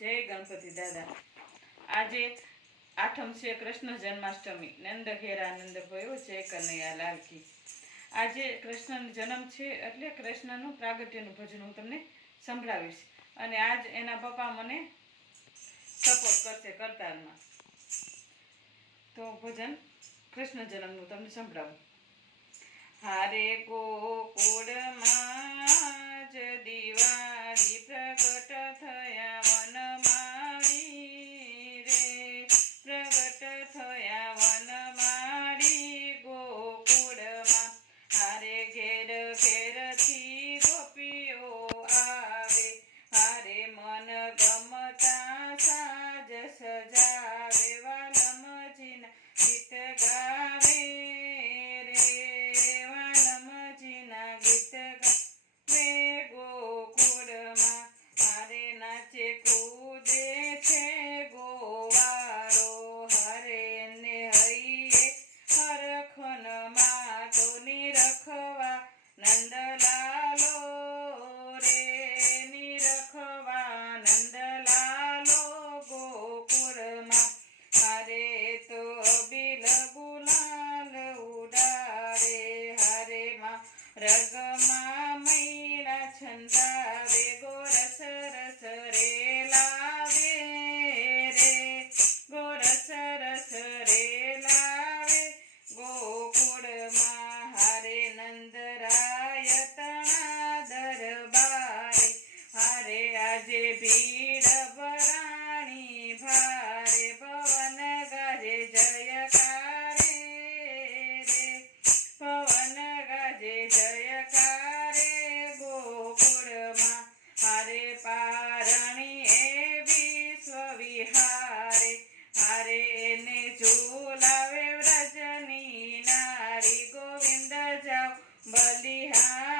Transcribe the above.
જય ગણપતિ દાદા। આજે આઠમ છે કૃષ્ણ જન્માષ્ટમી। નંદ ઘેરા નંદ ભયો જય કનૈયા લાલ કી। આજે કૃષ્ણનો જન્મ છે એટલે કૃષ્ણનું પ્રાગટ્યનું ભજન હું તમને સંભળાવીશ અને આજ એના પપ્પા મને સપોર્ટ કરશે કરતાલમાં। તો ભજન કૃષ્ણ જન્મનું તમને સંભળાવું। હારે ગોકુળમાં જ દિવાળી પ્રગટ થયા વનમાળી રે, પ્રગટ થયા વનમાળી ગોકુળમાં। હારે ઘેર ઘેરથી ગોપીઓ આવે, હારે મન ગમતા સાજ સજાવે, વાલમજીના ગીત ગાવે રે, વાલમજીના ગીત ગાવે ગોકુળમાં। હારે નાચે કૂદે છે ગોવારો, હારે ને હૈયે હરખન માટો નિરખવા નંદલાલો રે, નિરખવા નંદલાલો ગોકુળમાં। હારે તો બિલ ગુલાલ ઉડાડે, હારે માં રગમાં મૈડા છંદાવે, ગોરસ રસ રે લાવે રે, ગોરસ રસ રે લાવે ગોકુળમાં। હારે નંદરાય તણા દરબારે, હારે આજે ભીડ ભરાણી ભારે, પવન ગાજે જયકારે રે, પવન ગાજે જયકારે ગોકુળમાં। હારે પારણી એવી સ્વવિહારે, હારે એને ઝુલાવે વ્રજની નારી, ગોવિંદ જાઓ બલિહારી